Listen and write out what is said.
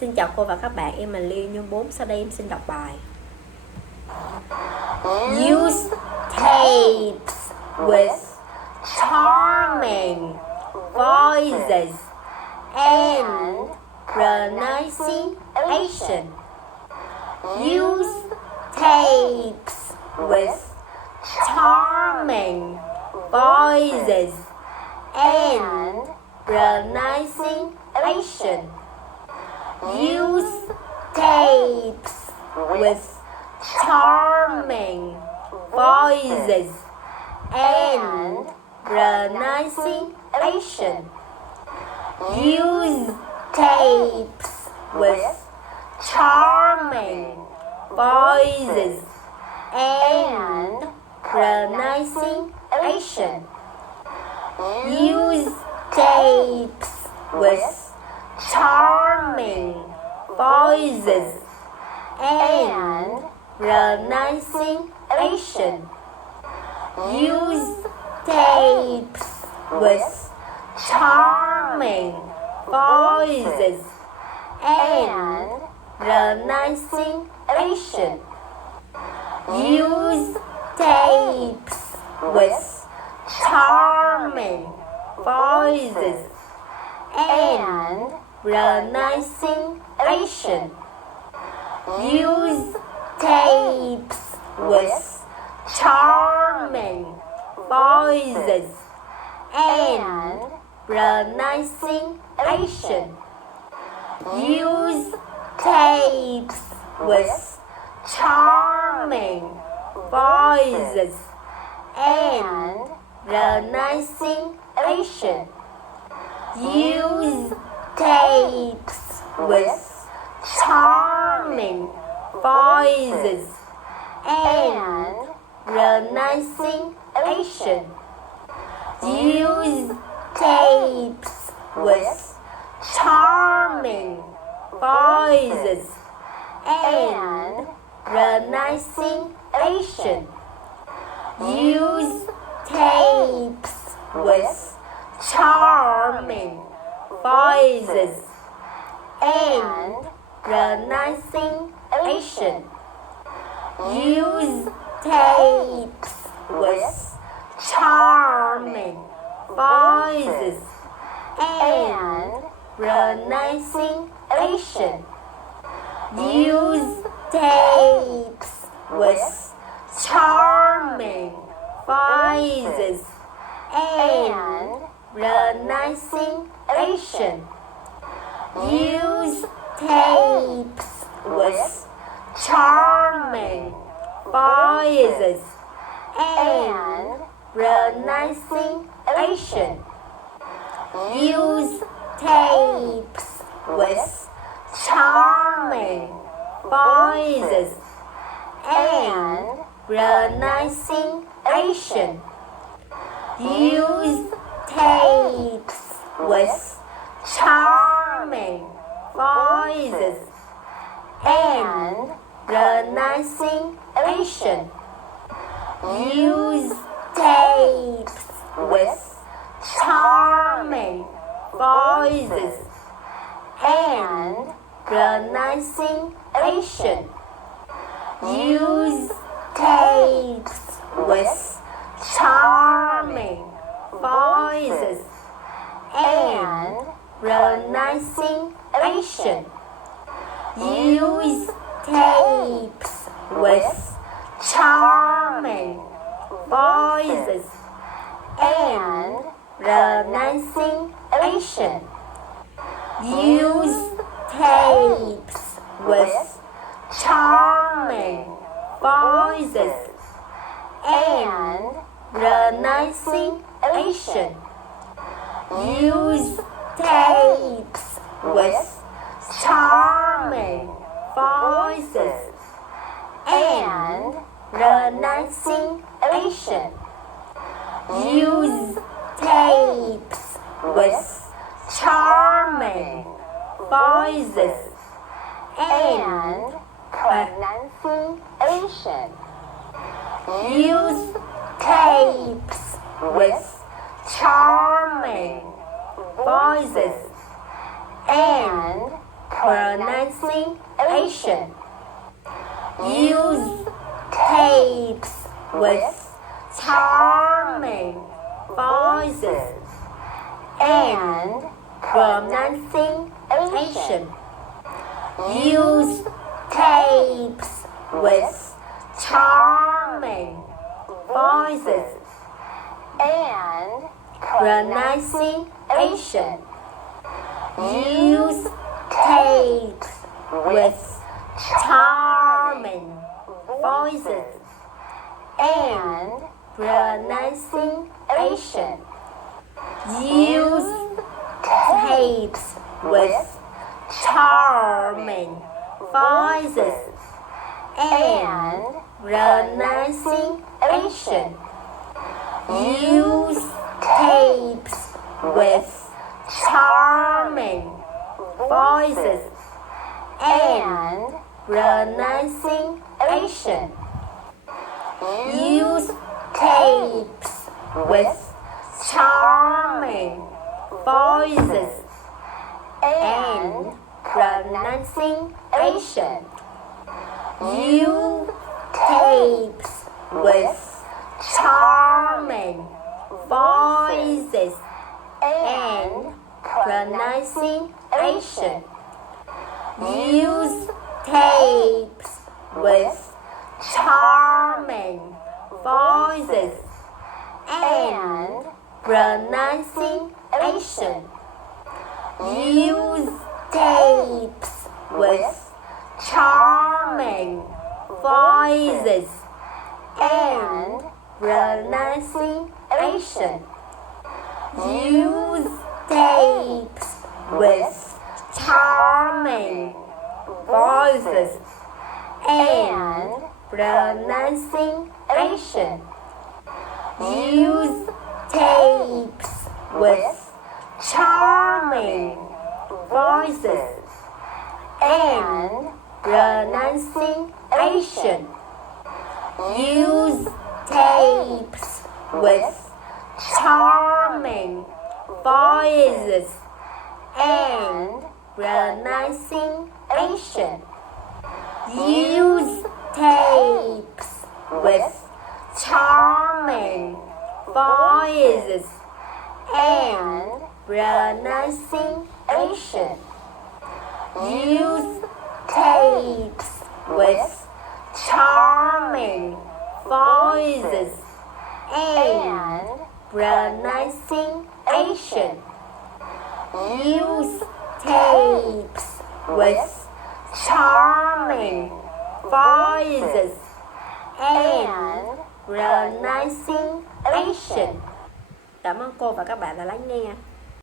Xin chào cô và các bạn, em là Liên, nhóm 4. Sau đây em xin đọc bài. Use tapes with charming voices and pronunciation. Use tapes with charming voices and pronunciation. Use tapes with charming voices and pronunciation. Use tapes with charming voices and pronunciation. Use tapes with charming voices and pronunciation. Use tapes with charming voices and pronunciation. Use tapes with charming voices and pronunciation. Use tapes with charming voices and pronunciation. Use tapes with charming voices and pronunciation. Use tapes with charming voices and pronunciation. Use tapes with charming voices and pronunciation. Use tapes with charming voices and pronunciation. Use tapes with charming voices and pronunciation. Use tapes with charming voices and pronunciation. Use tapes with charming voices and pronunciation. Use tapes with charming voices and pronunciation. Use tapes with charming voices and pronunciation. Use tapes with charming voices and pronunciation. Use tapes with charming voices and pronunciation. Use tapes with charming voices and pronunciation. Use tapes with charming voices and pronunciation. Use tapes with charming voices and pronunciation. Use tapes with charming voices and pronunciation. Use tapes with charming voices and pronunciation. Use tapes with charming voices and pronunciation. Use tapes with charming voices and pronunciation. Use tapes with charming voices and pronunciation. Use tapes with charming voices and pronunciation. Use tapes with charming voices and pronunciation. Use tapes with charming voices and pronunciation. Use tapes with charming voices and pronunciation. Use tapes with charming voices and pronunciation. Use tapes with charming voices and pronunciation. Use tapes with charming voices and pronunciation. Use tapes with charming voices and pronunciation. Use tapes with charming voices and pronunciation. Use tapes with charming voices and pronunciation. Use tapes with charming voices and pronunciation. Use tapes with charming voices and pronunciation. Cảm ơn cô và các bạn đã lắng nghe.